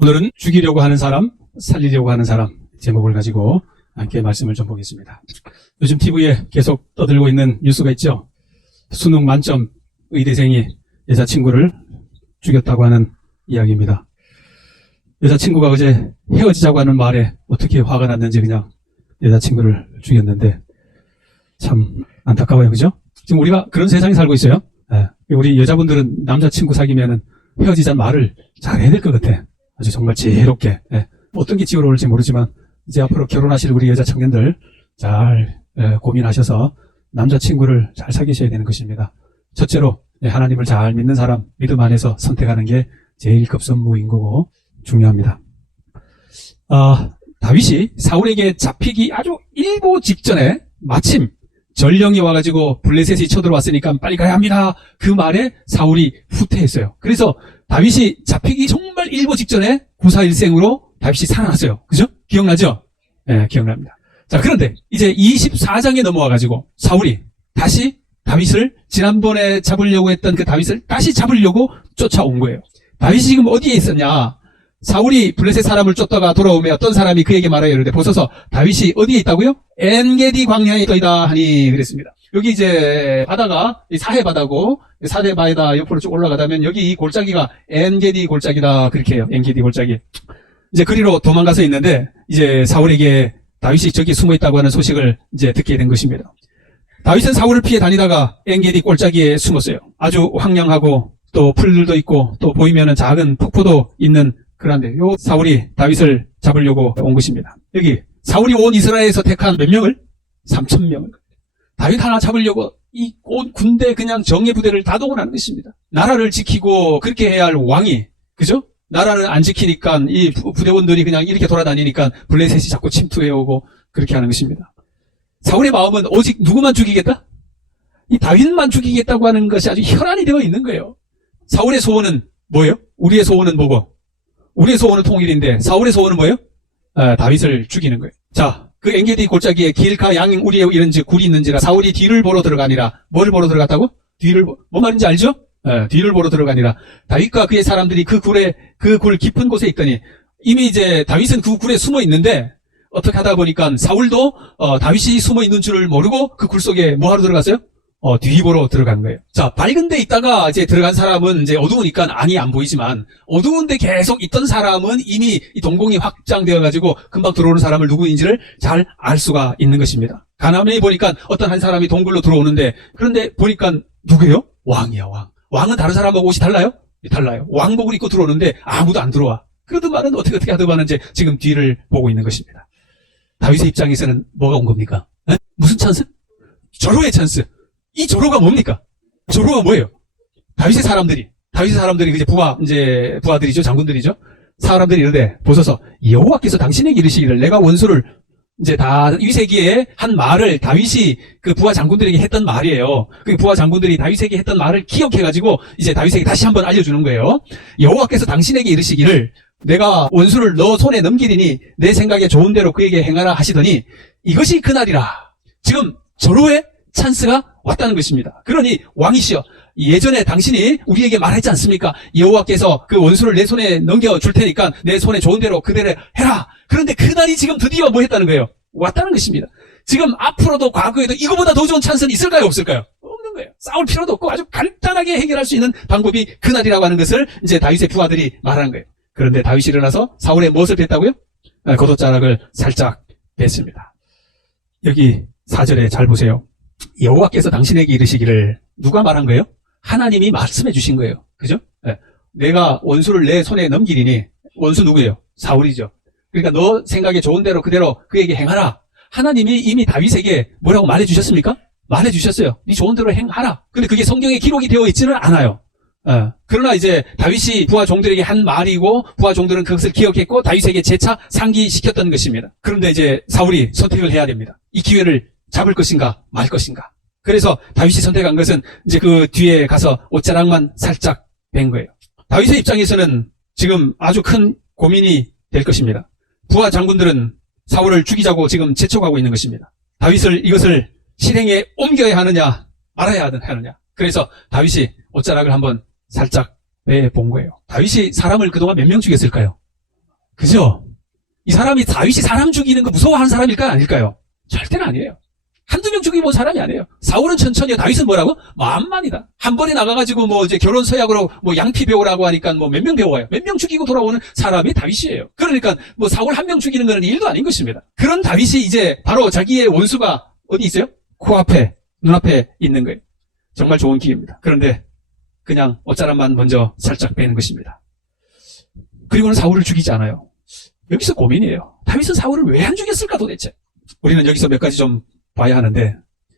오늘은 죽이려고 하는 사람, 살리려고 하는 사람 제목을 가지고 함께 말씀을 좀 보겠습니다. 요즘 TV에 계속 떠들고 있는 뉴스가 있죠. 수능 만점 의대생이 여자친구를 죽였다고 하는 이야기입니다. 여자친구가 어제 헤어지자고 하는 말에 어떻게 화가 났는지 그냥 여자친구를 죽였는데 참 안타까워요. 그죠? 지금 우리가 그런 세상에 살고 있어요. 우리 여자분들은 남자친구 사귀면은 헤어지자는 말을 잘 해야 될 것 같아. 아주 정말 지혜롭게. 어떤 게 지혜로울지 모르지만 이제 앞으로 결혼하실 우리 여자 청년들 잘 고민하셔서 남자친구를 잘 사귀셔야 되는 것입니다. 첫째로 하나님을 잘 믿는 사람, 믿음 안에서 선택하는 게 제일 급선무인 거고 중요합니다. 다윗이 사울에게 잡히기 아주 일보 직전에 마침 전령이 와가지고 블레셋이 쳐들어왔으니까 빨리 가야 합니다. 그 말에 사울이 후퇴했어요. 그래서 다윗이 잡히기 정말 일보 직전에 구사일생으로 다윗이 살아났어요. 그죠? 기억나죠? 네, 기억납니다. 자, 그런데 이제 24장에 넘어와가지고 사울이 다시 다윗을 지난번에 잡으려고 했던 그 다윗을 다시 잡으려고 쫓아온 거예요. 다윗이 지금 어디에 있었냐? 사울이 블레셋 사람을 쫓다가 돌아오면 어떤 사람이 그에게 말해요. 이런데 보소서 다윗이 어디에 있다고요? 엔게디 광야에 떠있다 하니 그랬습니다. 여기 이제 바다가 사해 바다고 사해 바다 옆으로 쭉 올라가다면 여기 이 골짜기가 엔게디 골짜기다 그렇게 해요. 엔게디 골짜기. 이제 그리로 도망가서 있는데 이제 사울에게 다윗이 저기 숨어 있다고 하는 소식을 이제 듣게 된 것입니다. 다윗은 사울을 피해 다니다가 엔게디 골짜기에 숨었어요. 아주 황량하고 또 풀들도 있고 또 보이면은 작은 폭포도 있는 그런데 요 사울이 다윗을 잡으려고 온 것입니다. 여기 사울이 온 이스라엘에서 택한 몇 명을? 3,000명을. 다윗 하나 잡으려고 이 온 군대 그냥 정예 부대를 다 동원하는 것입니다. 나라를 지키고 그렇게 해야 할 왕이, 그죠? 나라를 안 지키니까 이 부대원들이 그냥 이렇게 돌아다니니까 블레셋이 자꾸 침투해오고 그렇게 하는 것입니다. 사울의 마음은 오직 누구만 죽이겠다? 이 다윗만 죽이겠다고 하는 것이 아주 혈안이 되어 있는 거예요. 사울의 소원은 뭐예요? 우리의 소원은 뭐고? 우리의 소원은 통일인데 사울의 소원은 뭐예요? 다윗을 죽이는 거예요. 자, 그 엔게디 골짜기에 길가 양인 우리에 이런지 굴이 있는지라 사울이 뒤를 보러 들어가니라. 뭐를 보러 들어갔다고? 뭔 말인지 알죠? 뒤를 보러 들어가니라. 다윗과 그의 사람들이 그 굴 깊은 곳에 있더니 이미 이제 다윗은 그 굴에 숨어 있는데 어떻게 하다 보니까 사울도 다윗이 숨어 있는 줄을 모르고 그 굴 속에 뭐 하러 들어갔어요? 뒤 보러 들어간 거예요. 자, 밝은 데 있다가 이제 들어간 사람은 이제 어두우니까 안이 안 보이지만 어두운 데 계속 있던 사람은 이미 이 동공이 확장되어 가지고 금방 들어오는 사람을 누구인지를 잘 알 수가 있는 것입니다. 가나안에 보니까 어떤 한 사람이 동굴로 들어오는데 그런데 보니까 누구예요? 왕이야, 왕. 왕은 다른 사람하고 옷이 달라요? 달라요. 왕복을 입고 들어오는데 아무도 안 들어와. 그러더만은 어떻게 하더만은 이제 지금 뒤를 보고 있는 것입니다. 다윗의 입장에서는 뭐가 온 겁니까? 무슨 찬스? 절호의 찬스. 이 절호가 뭡니까? 절호가 뭐예요? 다윗의 사람들이 이제 부하들이죠, 장군들이죠. 사람들이 이러되 보소서 여호와께서 당신에게 이르시기를 내가 원수를 이제 다윗에게 한 말을 다윗이 그 부하 장군들에게 했던 말이에요. 그 부하 장군들이 다윗에게 했던 말을 기억해가지고 이제 다윗에게 다시 한번 알려주는 거예요. 여호와께서 당신에게 이르시기를 내가 원수를 너 손에 넘기리니 내 생각에 좋은 대로 그에게 행하라 하시더니 이것이 그날이라. 지금 절호의 찬스가 왔다는 것입니다. 그러니 왕이시여 예전에 당신이 우리에게 말했지 않습니까? 여호와께서 그 원수를 내 손에 넘겨줄 테니까 내 손에 좋은 대로 그대로 해라. 그런데 그날이 지금 드디어 뭐 했다는 거예요? 왔다는 것입니다. 지금 앞으로도 과거에도 이거보다 더 좋은 찬스는 있을까요? 없을까요? 없는 거예요. 싸울 필요도 없고 아주 간단하게 해결할 수 있는 방법이 그날이라고 하는 것을 이제 다윗의 부하들이 말하는 거예요. 그런데 다윗이 일어나서 사울의 무엇을 뺐다고요? 겉옷자락을 살짝 뺐습니다. 여기 4절에 잘 보세요. 여호와께서 당신에게 이르시기를 누가 말한 거예요? 하나님이 말씀해 주신 거예요. 그죠? 내가 원수를 내 손에 넘기리니 원수 누구예요? 사울이죠. 그러니까 너 생각에 좋은 대로 그대로 그에게 행하라. 하나님이 이미 다윗에게 뭐라고 말해 주셨습니까? 말해 주셨어요. 네 좋은 대로 행하라. 근데 그게 성경에 기록이 되어 있지는 않아요. 그러나 이제 다윗이 부하 종들에게 한 말이고 부하 종들은 그것을 기억했고 다윗에게 재차 상기시켰던 것입니다. 그런데 이제 사울이 선택을 해야 됩니다. 이 기회를 잡을 것인가 말 것인가. 그래서 다윗이 선택한 것은 이제 그 뒤에 가서 옷자락만 살짝 뺀 거예요. 다윗의 입장에서는 지금 아주 큰 고민이 될 것입니다. 부하 장군들은 사울을 죽이자고 지금 재촉하고 있는 것입니다. 다윗을 이것을 실행에 옮겨야 하느냐 말아야 하느냐. 그래서 다윗이 옷자락을 한번 살짝 빼본 거예요. 다윗이 사람을 그동안 몇 명 죽였을까요? 그죠? 이 사람이 다윗이 사람 죽이는 거 무서워하는 사람일까요? 아닐까요? 절대는 아니에요. 한두 명 죽이고 온 사람이 아니에요. 사울은 천천히요. 다윗은 뭐라고? 만만이다. 한 번에 나가가지고 뭐 이제 결혼 서약으로 뭐 양피 배우라고 하니까 뭐 몇 명 배워요. 몇 명 죽이고 돌아오는 사람이 다윗이에요. 그러니까 뭐 사울 한 명 죽이는 거는 일도 아닌 것입니다. 그런 다윗이 이제 바로 자기의 원수가 어디 있어요? 코앞에, 눈앞에 있는 거예요. 정말 좋은 기회입니다. 그런데 그냥 옷자락만 먼저 살짝 빼는 것입니다. 그리고는 사울을 죽이지 않아요. 여기서 고민이에요. 다윗은 사울을 왜 안 죽였을까 도대체? 우리는 여기서 몇 가지 좀 봐야 하는데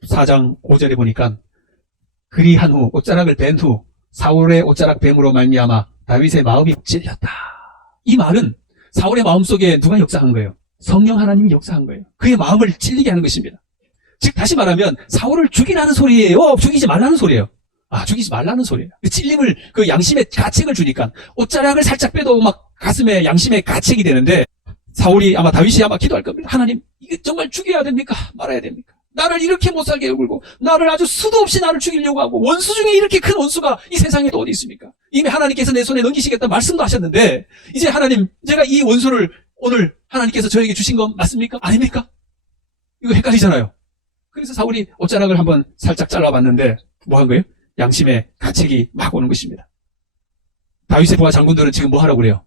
4장 5절에 보니까 그리한 후 옷자락을 뺀 후 사울의 옷자락 뱀으로 말미암아 다윗의 마음이 찔렸다. 이 말은 사울의 마음속에 누가 역사한 거예요? 성령 하나님이 역사한 거예요. 그의 마음을 찔리게 하는 것입니다. 즉 다시 말하면 사울을 죽이라는 소리예요? 죽이지 말라는 소리예요? 죽이지 말라는 소리예요. 찔림을, 그 양심의 가책을 주니까 옷자락을 살짝 빼도 막 가슴에 양심의 가책이 되는데 사울이 아마 다윗이 아마 기도할 겁니다. 하나님, 이게 정말 죽여야 됩니까? 말아야 됩니까? 나를 이렇게 못 살게 굴고 나를 아주 수도 없이 나를 죽이려고 하고 원수 중에 이렇게 큰 원수가 이 세상에 또 어디 있습니까? 이미 하나님께서 내 손에 넘기시겠다 말씀도 하셨는데 이제 하나님, 제가 이 원수를 오늘 하나님께서 저에게 주신 건 맞습니까? 아닙니까? 이거 헷갈리잖아요. 그래서 사울이 옷자락을 한번 살짝 잘라봤는데 뭐 한 거예요? 양심의 가책이 막 오는 것입니다. 다윗의 부하 장군들은 지금 뭐 하라고 그래요?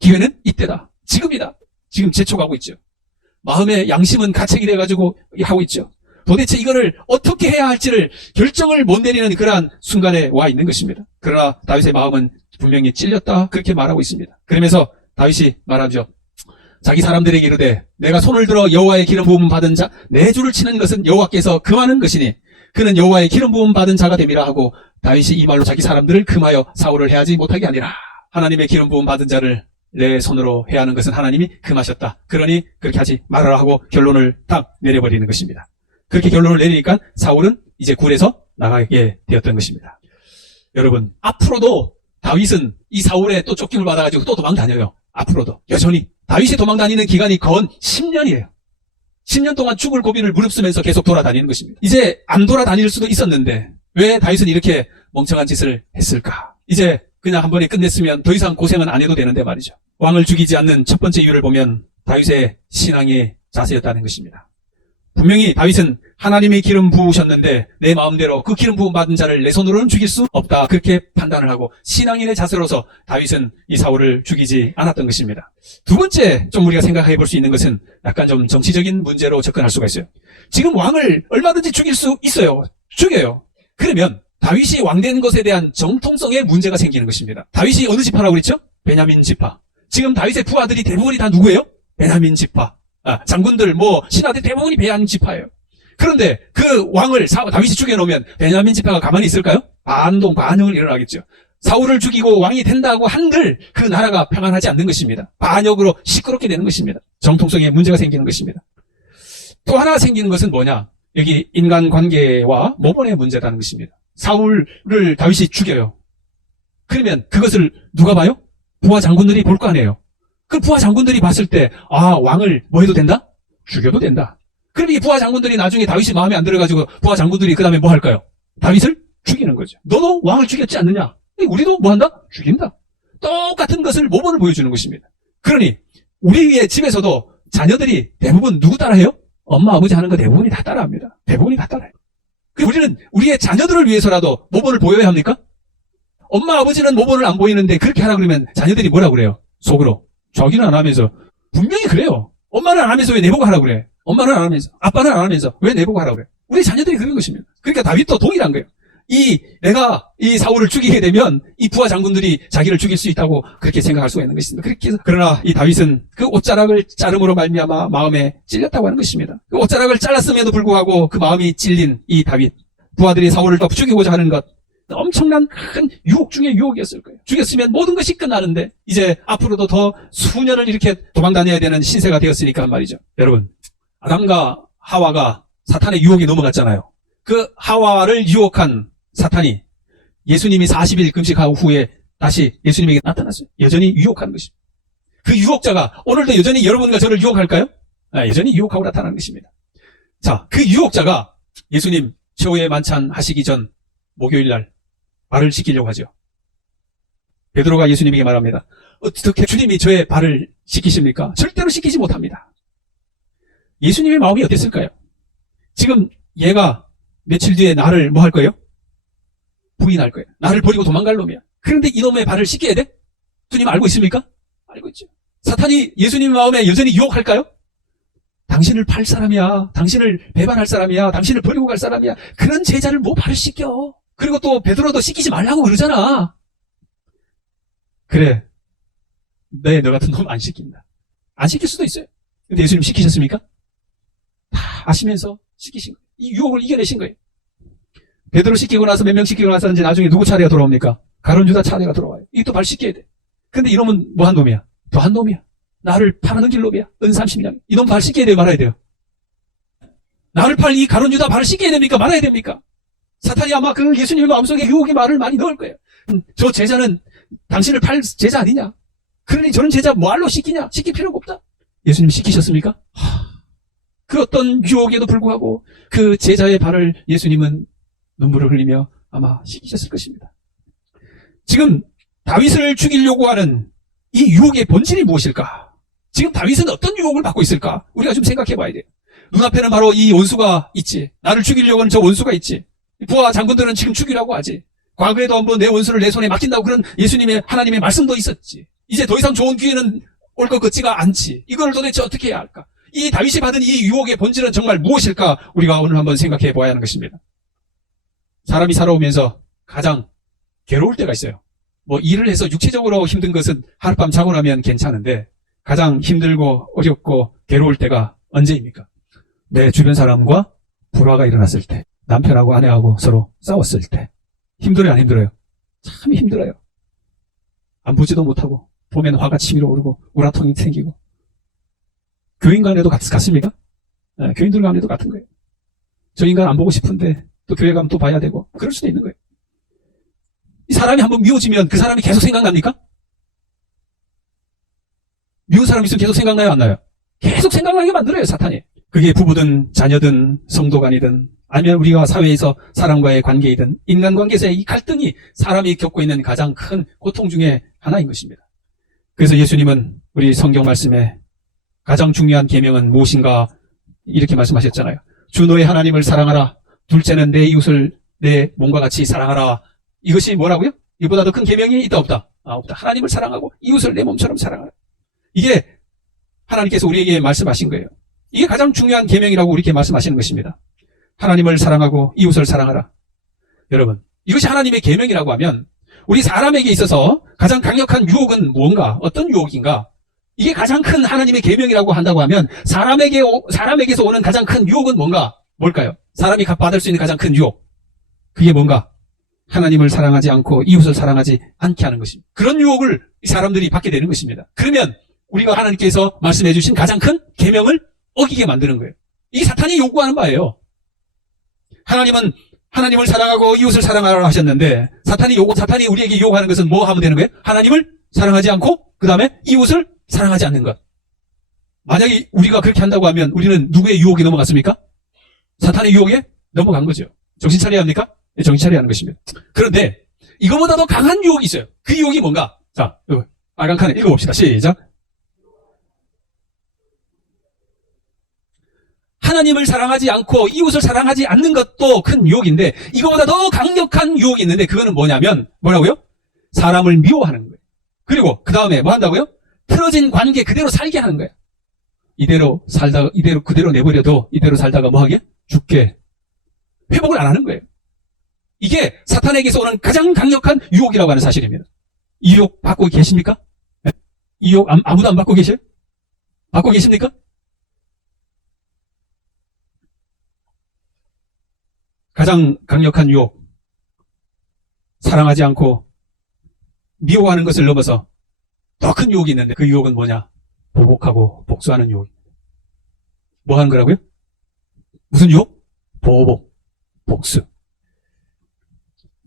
기회는 이때다. 지금이다. 지금 재촉하고 있죠. 마음의 양심은 가책이 돼가지고 하고 있죠. 도대체 이거를 어떻게 해야 할지를 결정을 못 내리는 그러한 순간에 와 있는 것입니다. 그러나 다윗의 마음은 분명히 찔렸다. 그렇게 말하고 있습니다. 그러면서 다윗이 말하죠. 자기 사람들에게 이르되 내가 손을 들어 여호와의 기름 부음 받은 자 내 줄을 치는 것은 여호와께서 금하는 것이니 그는 여호와의 기름 부음 받은 자가 됨이라 하고 다윗이 이 말로 자기 사람들을 금하여 사울을 해하지 못하게 하니라. 하나님의 기름 부음 받은 자를 내 손으로 해하는 것은 하나님이 금하셨다. 그러니 그렇게 하지 말아라 하고 결론을 딱 내려버리는 것입니다. 그렇게 결론을 내리니까 사울은 이제 굴에서 나가게 되었던 것입니다. 여러분, 앞으로도 다윗은 이 사울에 또 쫓김을 받아가지고 또 도망 다녀요. 앞으로도 여전히 다윗이 도망 다니는 기간이 건 10년이에요. 10년 동안 죽을 고비를 무릅쓰면서 계속 돌아다니는 것입니다. 이제 안 돌아다닐 수도 있었는데 왜 다윗은 이렇게 멍청한 짓을 했을까? 이제 그냥 한 번에 끝냈으면 더 이상 고생은 안 해도 되는데 말이죠. 왕을 죽이지 않는 첫 번째 이유를 보면 다윗의 신앙의 자세였다는 것입니다. 분명히 다윗은 하나님의 기름 부으셨는데 내 마음대로 그 기름 부음 받은 자를 내 손으로는 죽일 수 없다. 그렇게 판단을 하고 신앙인의 자세로서 다윗은 이 사울을 죽이지 않았던 것입니다. 두 번째 좀 우리가 생각해 볼 수 있는 것은 약간 좀 정치적인 문제로 접근할 수가 있어요. 지금 왕을 얼마든지 죽일 수 있어요. 죽여요. 그러면 다윗이 왕된 것에 대한 정통성에 문제가 생기는 것입니다. 다윗이 어느 지파라고 그랬죠? 베냐민 지파. 지금 다윗의 부하들이 대부분이 다 누구예요? 베냐민 지파. 장군들, 신하들 대부분이 베냐민 지파예요. 그런데 그 왕을 다윗이 죽여놓으면 베냐민 지파가 가만히 있을까요? 반영을 일어나겠죠. 사울을 죽이고 왕이 된다고 한들 그 나라가 평안하지 않는 것입니다. 반역으로 시끄럽게 되는 것입니다. 정통성에 문제가 생기는 것입니다. 또 하나 생기는 것은 뭐냐? 여기 인간관계와 모본의 문제라는 것입니다. 사울을 다윗이 죽여요. 그러면 그것을 누가 봐요? 부하 장군들이 볼 거 아니에요. 그 부하 장군들이 봤을 때 왕을 뭐 해도 된다? 죽여도 된다. 그럼 이 부하 장군들이 나중에 다윗이 마음에 안 들어가지고 부하 장군들이 그 다음에 뭐 할까요? 다윗을 죽이는 거죠. 너도 왕을 죽였지 않느냐? 우리도 뭐 한다? 죽인다. 똑같은 것을 모범을 보여주는 것입니다. 그러니 우리의 집에서도 자녀들이 대부분 누구 따라해요? 엄마 아버지 하는 거 대부분이 다 따라합니다. 대부분이 다 따라해요. 우리는 우리의 자녀들을 위해서라도 모범을 보여야 합니까? 엄마 아버지는 모범을 안 보이는데 그렇게 하라 그러면 자녀들이 뭐라고 그래요? 속으로 저기는 안 하면서. 분명히 그래요. 엄마는 안 하면서 왜 내보고 하라고 그래? 엄마는 안 하면서, 아빠는 안 하면서 왜 내보고 하라고 그래? 우리 자녀들이 그런 것입니다. 그러니까 다윗도 동일한 거예요. 내가 이 사울을 죽이게 되면 이 부하 장군들이 자기를 죽일 수 있다고 그렇게 생각할 수가 있는 것입니다. 그렇게 해서 그러나 이 다윗은 그 옷자락을 자름으로 말미암아 마음에 찔렸다고 하는 것입니다. 그 옷자락을 잘랐음에도 불구하고 그 마음이 찔린 이 다윗, 부하들이 사울을 또 죽이고자 하는 것, 엄청난 큰 유혹 중에 유혹이었을 거예요. 죽였으면 모든 것이 끝나는데 이제 앞으로도 더 수년을 이렇게 도망 다녀야 되는 신세가 되었으니까 말이죠. 여러분, 아담과 하와가 사탄의 유혹에 넘어갔잖아요. 그 하와를 유혹한 사탄이 예수님이 40일 금식하고 후에 다시 예수님에게 나타났어요. 여전히 유혹하는 것입니다. 그 유혹자가 오늘도 여전히 여러분과 저를 유혹할까요? 여전히 유혹하고 나타나는 것입니다. 자, 그 유혹자가 예수님 최후의 만찬 하시기 전 목요일 날 말을 지키려고 하죠. 베드로가 예수님에게 말합니다. 어떻게 주님이 저의 발을 씻기십니까? 절대로 씻기지 못합니다. 예수님의 마음이 어땠을까요? 지금 얘가 며칠 뒤에 나를 뭐 할 거예요? 부인할 거예요. 나를 버리고 도망갈 놈이야. 그런데 이놈의 발을 씻겨야 돼? 주님 알고 있습니까? 알고 있죠. 사탄이 예수님 마음에 여전히 유혹할까요? 당신을 팔 사람이야. 당신을 배반할 사람이야. 당신을 버리고 갈 사람이야. 그런 제자를 뭐 발을 씻겨. 그리고 또 베드로도 씻기지 말라고 그러잖아. 그래. 네, 너 같은 놈 안 씻긴다. 안 씻길 수도 있어요. 근데 예수님 씻기셨습니까? 다 아시면서 씻기신 거예요. 이 유혹을 이겨내신 거예요. 베드로 씻기고 나서 몇 명 씻기고 나서 이제 나중에 누구 차례가 돌아옵니까? 가룟 유다 차례가 돌아와요. 이것도 발 씻겨야 돼. 근데 이놈은 뭐 한 놈이야? 또 한 놈이야. 나를 팔아넘길 놈이야. 은 30냥. 이놈 발 씻겨야 돼요? 말아야 돼요? 나를 팔 이 가룟 유다 발을 씻겨야 됩니까? 말아야 됩니까? 사탄이 아마 그 예수님의 마음속에 유혹의 말을 많이 넣을 거예요. 저 제자는 당신을 팔 제자 아니냐? 그러니 저런 제자 뭐할로 씻기냐? 씻길 필요가 없다. 예수님 씻기셨습니까? 그 어떤 유혹에도 불구하고 그 제자의 발을 예수님은 눈물을 흘리며 아마 씻기셨을 것입니다. 지금 다윗을 죽이려고 하는 이 유혹의 본질이 무엇일까? 지금 다윗은 어떤 유혹을 받고 있을까? 우리가 좀 생각해 봐야 돼요. 눈앞에는 바로 이 원수가 있지. 나를 죽이려고 하는 저 원수가 있지. 부하 장군들은 지금 죽이라고 하지. 과거에도 한번 내 원수를 내 손에 맡긴다고 그런 예수님의 하나님의 말씀도 있었지. 이제 더 이상 좋은 기회는 올 것 같지가 않지. 이걸 도대체 어떻게 해야 할까? 이 다윗이 받은 이 유혹의 본질은 정말 무엇일까? 우리가 오늘 한번 생각해 보아야 하는 것입니다. 사람이 살아오면서 가장 괴로울 때가 있어요. 뭐 일을 해서 육체적으로 힘든 것은 하룻밤 자고 나면 괜찮은데 가장 힘들고 어렵고 괴로울 때가 언제입니까? 내 주변 사람과 불화가 일어났을 때, 남편하고 아내하고 서로 싸웠을 때. 힘들어요, 안 힘들어요? 참 힘들어요. 안 보지도 못하고 보면 화가 치밀어 오르고 우라통이 생기고. 교인 간에도 같습니까? 네, 교인들 간에도 같은 거예요. 저 인간 안 보고 싶은데 또 교회 가면 또 봐야 되고 그럴 수도 있는 거예요. 이 사람이 한번 미워지면 그 사람이 계속 생각납니까? 미운 사람 있으면 계속 생각나요, 안 나요? 계속 생각나게 만들어요, 사탄이. 그게 부부든 자녀든 성도간이든 아니면 우리가 사회에서 사람과의 관계이든 인간관계에서의 이 갈등이 사람이 겪고 있는 가장 큰 고통 중에 하나인 것입니다. 그래서 예수님은 우리 성경 말씀에 가장 중요한 계명은 무엇인가 이렇게 말씀하셨잖아요. 주 너의 하나님을 사랑하라. 둘째는 내 이웃을 내 몸과 같이 사랑하라. 이것이 뭐라고요? 이보다 더 큰 계명이 있다 없다? 없다. 하나님을 사랑하고 이웃을 내 몸처럼 사랑하라. 이게 하나님께서 우리에게 말씀하신 거예요. 이게 가장 중요한 계명이라고 이렇게 말씀하시는 것입니다. 하나님을 사랑하고 이웃을 사랑하라. 여러분, 이것이 하나님의 계명이라고 하면 우리 사람에게 있어서 가장 강력한 유혹은 무언가? 어떤 유혹인가? 이게 가장 큰 하나님의 계명이라고 한다고 하면 사람에게서 오는 가장 큰 유혹은 뭔가? 뭘까요? 사람이 받을 수 있는 가장 큰 유혹. 그게 뭔가? 하나님을 사랑하지 않고 이웃을 사랑하지 않게 하는 것입니다. 그런 유혹을 사람들이 받게 되는 것입니다. 그러면 우리가 하나님께서 말씀해 주신 가장 큰 계명을 어기게 만드는 거예요. 이게 사탄이 요구하는 바예요. 하나님은 하나님을 사랑하고 이웃을 사랑하라 하셨는데 사탄이 우리에게 요구하는 것은 뭐 하면 되는 거예요? 하나님을 사랑하지 않고 그 다음에 이웃을 사랑하지 않는 것. 만약에 우리가 그렇게 한다고 하면 우리는 누구의 유혹에 넘어갔습니까? 사탄의 유혹에 넘어간 거죠. 정신 차려야 합니까? 네, 정신 차려야 하는 것입니다. 그런데 이거보다 더 강한 유혹이 있어요. 그 유혹이 뭔가? 자, 빨간 칸에 읽어봅시다. 시작. 하나님을 사랑하지 않고 이웃을 사랑하지 않는 것도 큰 유혹인데 이거보다 더 강력한 유혹이 있는데 그거는 뭐냐면 뭐라고요? 사람을 미워하는 거예요. 그리고 그 다음에 뭐 한다고요? 틀어진 관계 그대로 살게 하는 거예요. 이대로 살다가 그대로 내버려도 이대로 살다가 뭐 하게? 죽게. 회복을 안 하는 거예요. 이게 사탄에게서 오는 가장 강력한 유혹이라고 하는 사실입니다. 이 유혹 받고 계십니까? 네? 이 유혹 아무도 안 받고 계셔요? 받고 계십니까? 가장 강력한 유혹. 사랑하지 않고 미워하는 것을 넘어서 더 큰 유혹이 있는데 그 유혹은 뭐냐? 보복하고 복수하는 유혹입니다. 뭐 하는 거라고요? 무슨 유혹? 보복, 복수.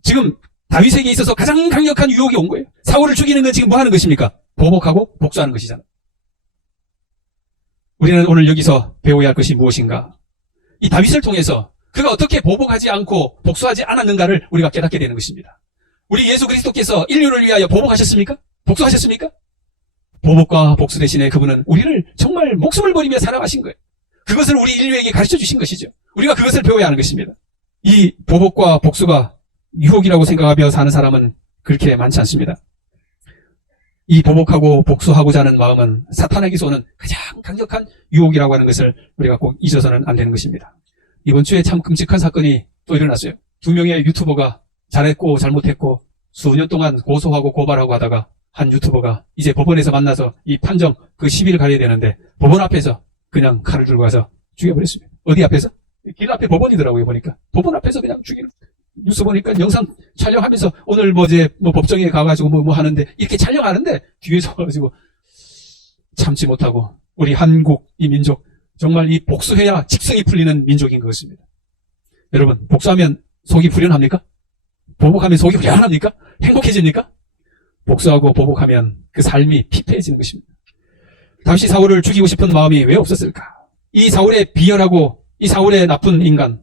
지금 다윗에게 있어서 가장 강력한 유혹이 온 거예요. 사울을 죽이는 건 지금 뭐 하는 것입니까? 보복하고 복수하는 것이잖아요. 우리는 오늘 여기서 배워야 할 것이 무엇인가? 이 다윗을 통해서 그가 어떻게 보복하지 않고 복수하지 않았는가를 우리가 깨닫게 되는 것입니다. 우리 예수 그리스도께서 인류를 위하여 보복하셨습니까? 복수하셨습니까? 보복과 복수 대신에 그분은 우리를 정말 목숨을 버리며 사랑하신 거예요. 그것을 우리 인류에게 가르쳐 주신 것이죠. 우리가 그것을 배워야 하는 것입니다. 이 보복과 복수가 유혹이라고 생각하며 사는 사람은 그렇게 많지 않습니다. 이 보복하고 복수하고자 하는 마음은 사탄에게서 오는 가장 강력한 유혹이라고 하는 것을 우리가 꼭 잊어서는 안 되는 것입니다. 이번 주에 참 끔찍한 사건이 또 일어났어요. 2명의 유튜버가 잘했고 잘못했고 수년 동안 고소하고 고발하고 하다가 한 유튜버가 이제 법원에서 만나서 이 판정 그 시비를 가려야 되는데 법원 앞에서 그냥 칼을 들고 가서 죽여버렸습니다. 어디 앞에서? 길 앞에 법원이더라고요, 보니까. 법원 앞에서 그냥 죽이는. 뉴스 보니까 영상 촬영하면서 오늘 법정에 가가지고 뭐 하는데 이렇게 촬영하는데 뒤에서 가지고 참지 못하고 우리 한국 이 민족 정말 이 복수해야 직성이 풀리는 민족인 것 같습니다. 여러분, 복수하면 속이 후련합니까? 보복하면 속이 후련합니까? 행복해집니까? 복수하고 보복하면 그 삶이 피폐해지는 것입니다. 다윗이 사울을 죽이고 싶은 마음이 왜 없었을까? 이 사울의 비열하고 이 사울의 나쁜 인간,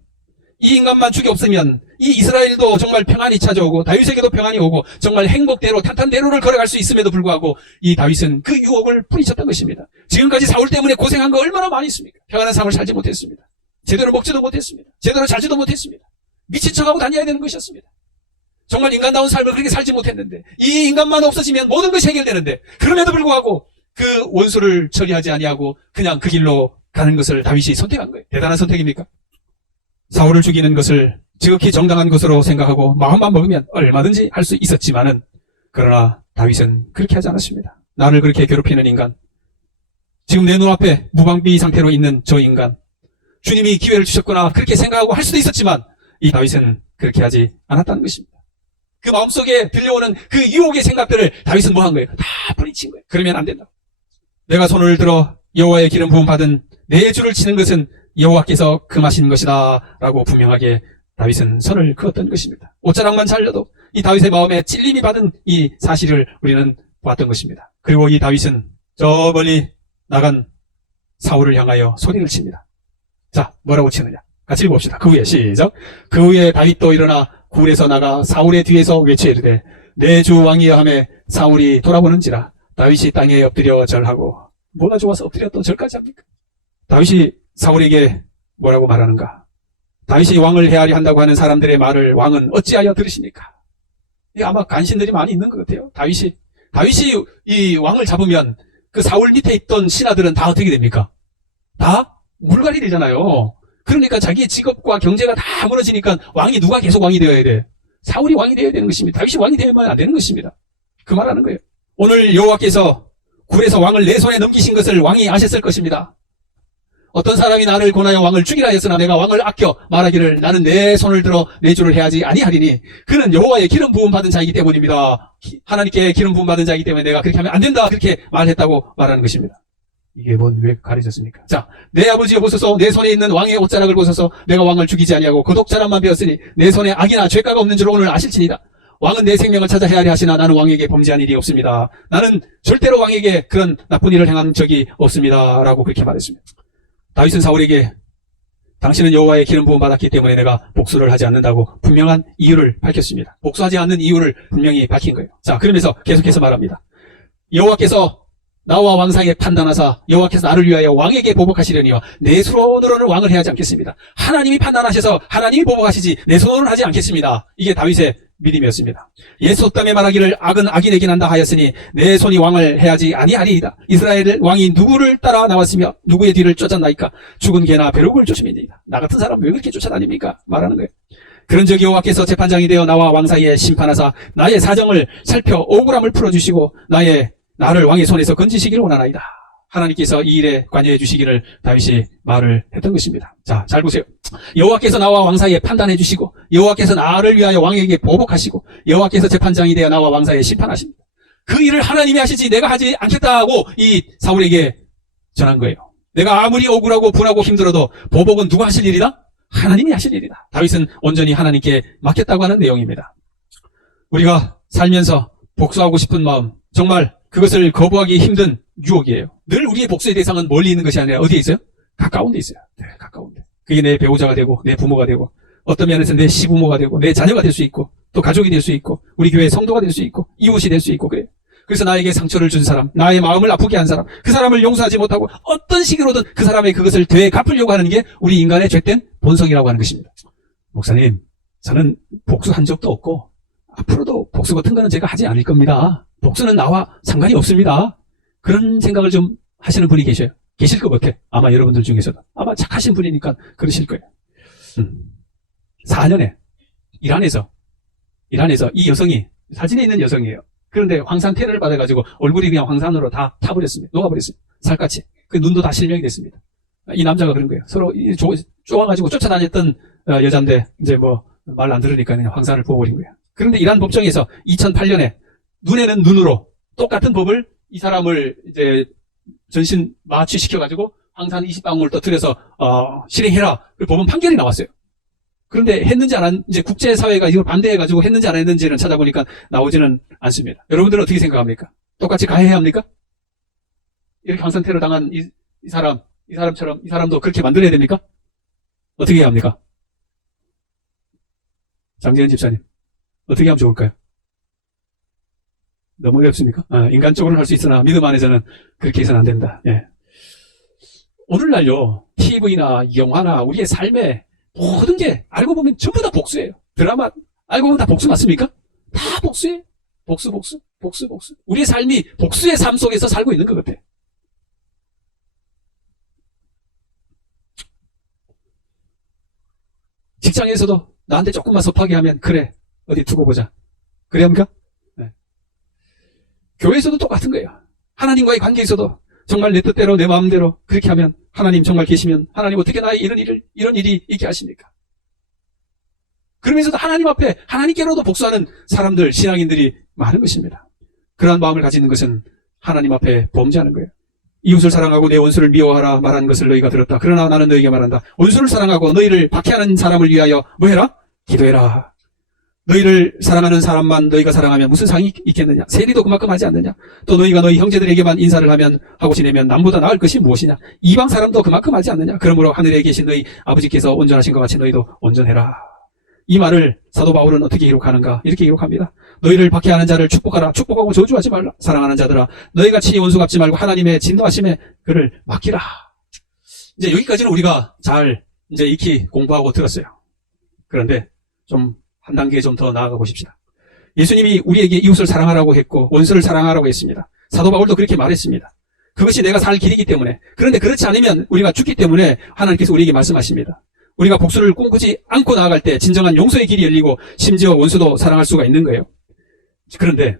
이 인간만 죽이 없으면 이 이스라엘도 정말 평안이 찾아오고 다윗에게도 평안이 오고 정말 행복대로 탄탄대로를 걸어갈 수 있음에도 불구하고 이 다윗은 그 유혹을 뿌리쳤던 것입니다. 지금까지 사울 때문에 고생한 거 얼마나 많이 있습니까? 평안한 삶을 살지 못했습니다. 제대로 먹지도 못했습니다. 제대로 자지도 못했습니다. 미친 척하고 다녀야 되는 것이었습니다. 정말 인간다운 삶을 그렇게 살지 못했는데 이 인간만 없어지면 모든 것이 해결되는데 그럼에도 불구하고 그 원수를 처리하지 아니하고 그냥 그 길로 가는 것을 다윗이 선택한 거예요. 대단한 선택입니까? 사울을 죽이는 것을 지극히 정당한 것으로 생각하고 마음만 먹으면 얼마든지 할 수 있었지만은 그러나 다윗은 그렇게 하지 않았습니다. 나를 그렇게 괴롭히는 인간, 지금 내 눈앞에 무방비 상태로 있는 저 인간, 주님이 기회를 주셨구나 그렇게 생각하고 할 수도 있었지만 이 다윗은 그렇게 하지 않았다는 것입니다. 그 마음속에 들려오는 그 유혹의 생각들을 다윗은 뭐 한 거예요? 다 뿌리친 거예요. 그러면 안 된다. 내가 손을 들어 여호와의 기름 부음 받은 내 주를 치는 것은 여호와께서 금하신 것이다 라고 분명하게 다윗은 선을 그었던 것입니다. 옷자락만 잘려도 이 다윗의 마음에 찔림이 받은 이 사실을 우리는 보았던 것입니다. 그리고 이 다윗은 저 멀리 나간 사울을 향하여 소리를 칩니다. 자, 뭐라고 치느냐? 같이 읽어봅시다. 그 후에 시작. 그 후에 다윗도 일어나 굴에서 나가 사울의 뒤에서 외쳐 이르되 내 주 왕이여 하매 사울이 돌아보는지라 다윗이 땅에 엎드려 절하고. 뭐가 좋아서 엎드려 또 절까지 합니까? 다윗이 사울에게 뭐라고 말하는가? 다윗이 왕을 헤아려 한다고 하는 사람들의 말을 왕은 어찌하여 들으십니까? 이게 아마 간신들이 많이 있는 것 같아요. 다윗이 이 왕을 잡으면 그 사울 밑에 있던 신하들은 다 어떻게 됩니까? 다 물갈이 되잖아요. 그러니까 자기의 직업과 경제가 다 무너지니까 왕이 누가 계속 왕이 되어야 돼? 사울이 왕이 되어야 되는 것입니다. 다윗이 왕이 되면 안 되는 것입니다. 그 말하는 거예요. 오늘 여호와께서 굴에서 왕을 내 손에 넘기신 것을 왕이 아셨을 것입니다. 어떤 사람이 나를 권하여 왕을 죽이라 했으나 내가 왕을 아껴 말하기를 나는 내 손을 들어 내 주를 해하지 아니하리니 그는 여호와의 기름 부음 받은 자이기 때문입니다. 하나님께 기름 부음 받은 자이기 때문에 내가 그렇게 하면 안 된다 그렇게 말했다고 말하는 것입니다. 이게 왜 가려졌습니까? 자, 내 아버지여 보소서 내 손에 있는 왕의 옷자락을 보소서 내가 왕을 죽이지 아니하고 거독자람만 배웠으니 내 손에 악이나 죄가가 없는 줄 오늘 아실지니라. 왕은 내 생명을 찾아 헤아려 하시나 나는 왕에게 범죄한 일이 없습니다. 나는 절대로 왕에게 그런 나쁜 일을 행한 적이 없습니다. 라고 그렇게 말했습니다. 다윗은 사울에게 당신은 여호와의 기름 부음 받았기 때문에 내가 복수를 하지 않는다고 분명한 이유를 밝혔습니다. 복수하지 않는 이유를 분명히 밝힌 거예요. 자, 그러면서 계속해서 말합니다. 여호와께서 나와 왕 사이에 판단하사 여호와께서 나를 위하여 왕에게 보복하시려니와 내 손으로는 왕을 해하지 않겠습니다. 하나님이 판단하셔서 하나님이 보복하시지 내 손으로는 하지 않겠습니다. 이게 다윗의 믿음이었습니다. 예수 땀에 말하기를 악은 악인에게 난다 하였으니 내 손이 왕을 해하지 아니하리이다. 이스라엘 왕이 누구를 따라 나왔으며 누구의 뒤를 쫓았나이까? 죽은 개나 벼룩을 쫓음이니이다. 나 같은 사람 왜 그렇게 쫓아다닙니까? 말하는 거예요. 그런즉 여호와께서 재판장이 되어 나와 왕 사이에 심판하사 나의 사정을 살펴 억울함을 풀어주시고 나를 왕의 손에서 건지시기를 원하나이다. 하나님께서 이 일에 관여해 주시기를 다윗이 말을 했던 것입니다. 자, 잘 보세요. 여호와께서 나와 왕 사이에 판단해 주시고 여호와께서 나를 위하여 왕에게 보복하시고 여호와께서 재판장이 되어 나와 왕 사이에 심판하십니다. 그 일을 하나님이 하시지 내가 하지 않겠다고 이 사울에게 전한 거예요. 내가 아무리 억울하고 분하고 힘들어도 보복은 누가 하실 일이다? 하나님이 하실 일이다. 다윗은 온전히 하나님께 맡겼다고 하는 내용입니다. 우리가 살면서 복수하고 싶은 마음, 정말 그것을 거부하기 힘든 유혹이에요. 늘 우리의 복수의 대상은 멀리 있는 것이 아니라 어디에 있어요? 가까운 데 있어요. 네, 가까운 데. 그게 내 배우자가 되고 내 부모가 되고 어떤 면에서 내 시부모가 되고 내 자녀가 될 수 있고 또 가족이 될 수 있고 우리 교회 성도가 될 수 있고 이웃이 될 수 있고 그래요. 그래서 나에게 상처를 준 사람, 나의 마음을 아프게 한 사람, 그 사람을 용서하지 못하고 어떤 식으로든 그 사람의 그것을 되갚으려고 하는 게 우리 인간의 죄된 본성이라고 하는 것입니다. 목사님, 저는 복수한 적도 없고 앞으로도 복수 같은 거는 제가 하지 않을 겁니다. 복수는 나와 상관이 없습니다. 그런 생각을 좀 하시는 분이 계셔요. 계실 것 같아. 아마 여러분들 중에서도. 아마 착하신 분이니까 그러실 거예요. 4년에 이란에서 이 여성이, 사진에 있는 여성이에요. 그런데 황산 테러를 받아가지고 얼굴이 그냥 황산으로 다 타버렸습니다. 녹아버렸습니다. 살갗이. 그 눈도 다 실명이 됐습니다. 이 남자가 그런 거예요. 서로 쪼아가지고 쫓아다녔던 여잔데 이제 뭐 말 안 들으니까 그냥 황산을 부어버린 거예요. 그런데 이란 법정에서 2008년에 눈에는 눈으로 똑같은 법을 이 사람을 이제 전신 마취시켜가지고 황산 20방울 터뜨려서 실행해라. 그 법원 판결이 나왔어요. 그런데 했는지 안 했는지, 이제 국제사회가 이걸 반대해가지고 했는지 안 했는지는 찾아보니까 나오지는 않습니다. 여러분들은 어떻게 생각합니까? 똑같이 가해야 합니까? 이렇게 황산 테러 당한 이 사람처럼 이 사람도 그렇게 만들어야 됩니까? 어떻게 해야 합니까? 장재현 집사님, 어떻게 하면 좋을까요? 너무 어렵습니까? 인간적으로는 할 수 있으나 믿음 안에서는 그렇게 해서는 안 된다. 예. 오늘날요, TV나 영화나 우리의 삶에 모든 게 알고 보면 전부 다 복수예요. 드라마 알고 보면 다 복수 맞습니까? 다 복수예요. 복수. 우리의 삶이 복수의 삶 속에서 살고 있는 것 같아. 직장에서도 나한테 조금만 섭하게 하면 그래, 어디 두고 보자. 그래야 합니까? 네. 교회에서도 똑같은 거예요. 하나님과의 관계에서도 정말 내 뜻대로 내 마음대로 그렇게 하면 하나님 정말 계시면 하나님 어떻게 나의 이런 일이 있게 하십니까? 그러면서도 하나님 앞에 하나님께로도 복수하는 사람들, 신앙인들이 많은 것입니다. 그러한 마음을 가지는 것은 하나님 앞에 범죄하는 거예요. 이웃을 사랑하고 내 원수를 미워하라 말한 것을 너희가 들었다. 그러나 나는 너희에게 말한다. 원수를 사랑하고 너희를 박해하는 사람을 위하여 뭐 해라? 기도해라. 너희를 사랑하는 사람만 너희가 사랑하면 무슨 상이 있겠느냐? 세리도 그만큼 하지 않느냐? 또 너희가 너희 형제들에게만 인사를 하고 지내면 남보다 나을 것이 무엇이냐? 이방 사람도 그만큼 하지 않느냐? 그러므로 하늘에 계신 너희 아버지께서 온전하신 것 같이 너희도 온전해라. 이 말을 사도 바울은 어떻게 기록하는가? 이렇게 기록합니다. 너희를 박해하는 자를 축복하라. 축복하고 저주하지 말라. 사랑하는 자들아, 너희가 친히 원수 갚지 말고 하나님의 진노하심에 그를 맡기라. 이제 여기까지는 우리가 잘 이제 익히 공부하고 들었어요. 그런데 좀 한 단계 좀 더 나아가 보십시다. 예수님이 우리에게 이웃을 사랑하라고 했고 원수를 사랑하라고 했습니다. 사도 바울도 그렇게 말했습니다. 그것이 내가 살 길이기 때문에. 그런데 그렇지 않으면 우리가 죽기 때문에 하나님께서 우리에게 말씀하십니다. 우리가 복수를 꿈꾸지 않고 나아갈 때 진정한 용서의 길이 열리고 심지어 원수도 사랑할 수가 있는 거예요. 그런데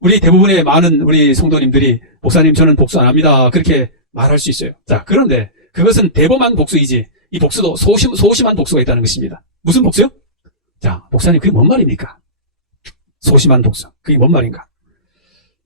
우리 대부분의 많은 우리 성도님들이 목사님 저는 복수 안 합니다. 그렇게 말할 수 있어요. 자, 그런데 그것은 대범한 복수이지 이 복수도 소심한 복수가 있다는 것입니다. 무슨 복수요? 자, 목사님 그게 뭔 말입니까? 소심한 복수. 그게 뭔 말인가?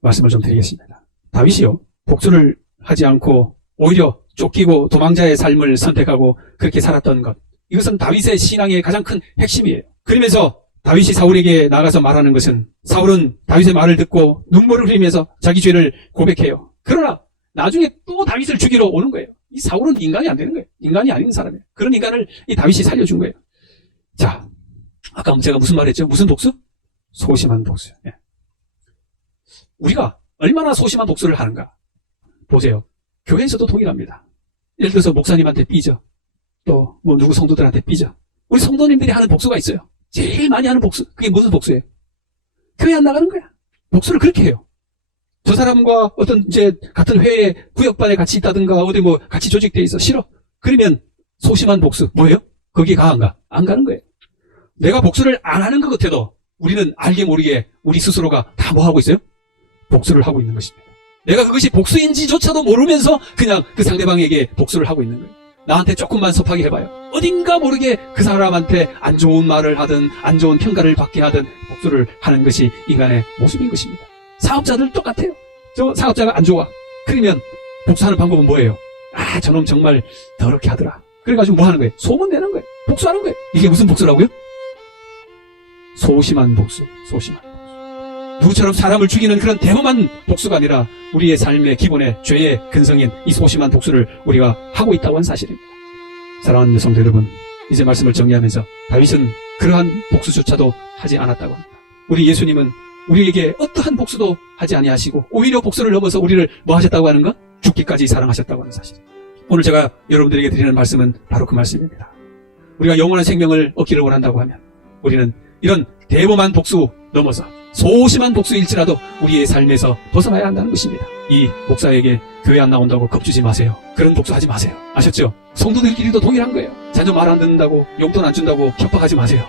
말씀을 좀 드리겠습니다. 다윗이요, 복수를 하지 않고 오히려 쫓기고 도망자의 삶을 선택하고 그렇게 살았던 것. 이것은 다윗의 신앙의 가장 큰 핵심이에요. 그러면서 다윗이 사울에게 나가서 말하는 것은 사울은 다윗의 말을 듣고 눈물을 흘리면서 자기 죄를 고백해요. 그러나 나중에 또 다윗을 죽이러 오는 거예요. 이 사울은 인간이 안 되는 거예요. 인간이 아닌 사람이에요. 그런 인간을 이 다윗이 살려준 거예요. 자, 아까 제가 무슨 말 했죠? 무슨 복수? 소심한 복수. 예. 우리가 얼마나 소심한 복수를 하는가? 보세요. 교회에서도 동일합니다. 예를 들어서 목사님한테 삐져. 또 뭐 누구 성도들한테 삐져. 우리 성도님들이 하는 복수가 있어요. 제일 많이 하는 복수. 그게 무슨 복수예요? 교회 안 나가는 거야. 복수를 그렇게 해요. 저 사람과 어떤 이제 같은 회에 구역반에 같이 있다든가 어디 뭐 같이 조직돼 있어. 싫어. 그러면 소심한 복수. 뭐예요? 거기에 가 안 가? 안 가는 거예요. 내가 복수를 안 하는 것 같아도 우리는 알게 모르게 우리 스스로가 다 뭐 하고 있어요? 복수를 하고 있는 것입니다. 내가 그것이 복수인지조차도 모르면서 그냥 그 상대방에게 복수를 하고 있는 거예요. 나한테 조금만 섭하게 해봐요. 어딘가 모르게 그 사람한테 안 좋은 말을 하든 안 좋은 평가를 받게 하든 복수를 하는 것이 인간의 모습인 것입니다. 사업자들 똑같아요. 저 사업자가 안 좋아. 그러면 복수하는 방법은 뭐예요? 아, 저놈 정말 더럽게 하더라. 그래가지고 뭐 하는 거예요? 소문내는 거예요. 복수하는 거예요. 이게 무슨 복수라고요? 소심한 복수. 소심한 복수. 누구처럼 사람을 죽이는 그런 대범한 복수가 아니라 우리의 삶의 기본의 죄의 근성인 이 소심한 복수를 우리가 하고 있다고 하는 사실입니다. 사랑하는 여성들 여러분, 이제 말씀을 정리하면서 다윗은 그러한 복수조차도 하지 않았다고 합니다. 우리 예수님은 우리에게 어떠한 복수도 하지 아니하시고 오히려 복수를 넘어서 우리를 뭐 하셨다고 하는가? 죽기까지 사랑하셨다고 하는 사실. 오늘 제가 여러분들에게 드리는 말씀은 바로 그 말씀입니다. 우리가 영원한 생명을 얻기를 원한다고 하면 우리는 이런 대범한 복수 넘어서 소심한 복수일지라도 우리의 삶에서 벗어나야 한다는 것입니다. 이 목사에게 교회 안 나온다고 겁주지 마세요. 그런 복수하지 마세요. 아셨죠? 성도들끼리도 동일한 거예요. 자녀 말 안 듣는다고 용돈 안 준다고 협박하지 마세요.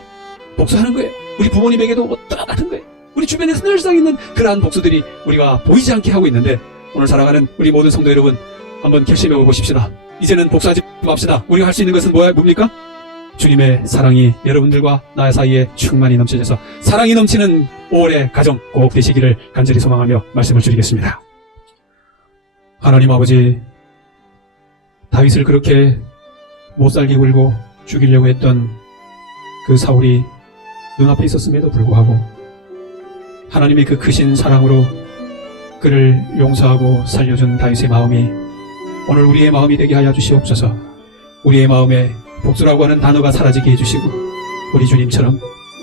복수하는 거예요. 우리 부모님에게도 똑같은 거예요. 우리 주변에서 늘상 있는 그러한 복수들이 우리가 보이지 않게 하고 있는데 오늘 살아가는 우리 모든 성도 여러분 한번 결심해 보십시다. 이제는 복수하지 맙시다. 우리가 할 수 있는 것은 뭡니까? 주님의 사랑이 여러분들과 나 사이에 충만히 넘쳐져서 사랑이 넘치는 5월의 가정 꼭 되시기를 간절히 소망하며 말씀을 드리겠습니다. 하나님 아버지, 다윗을 그렇게 못살게 굴고 죽이려고 했던 그 사울이 눈앞에 있었음에도 불구하고 하나님의 그 크신 사랑으로 그를 용서하고 살려준 다윗의 마음이 오늘 우리의 마음이 되게 하여 주시옵소서. 우리의 마음에 복수라고 하는 단어가 사라지게 해주시고 우리 주님처럼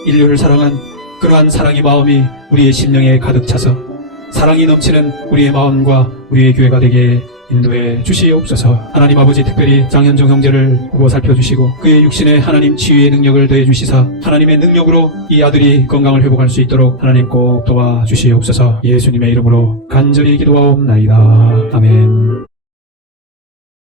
인류를 사랑한 그러한 사랑의 마음이 우리의 심령에 가득 차서 사랑이 넘치는 우리의 마음과 우리의 교회가 되게 인도해 주시옵소서. 하나님 아버지, 특별히 장현정 형제를 보고 살펴주시고 그의 육신에 하나님 치유의 능력을 더해 주시사 하나님의 능력으로 이 아들이 건강을 회복할 수 있도록 하나님 꼭 도와주시옵소서. 예수님의 이름으로 간절히 기도하옵나이다. 아멘.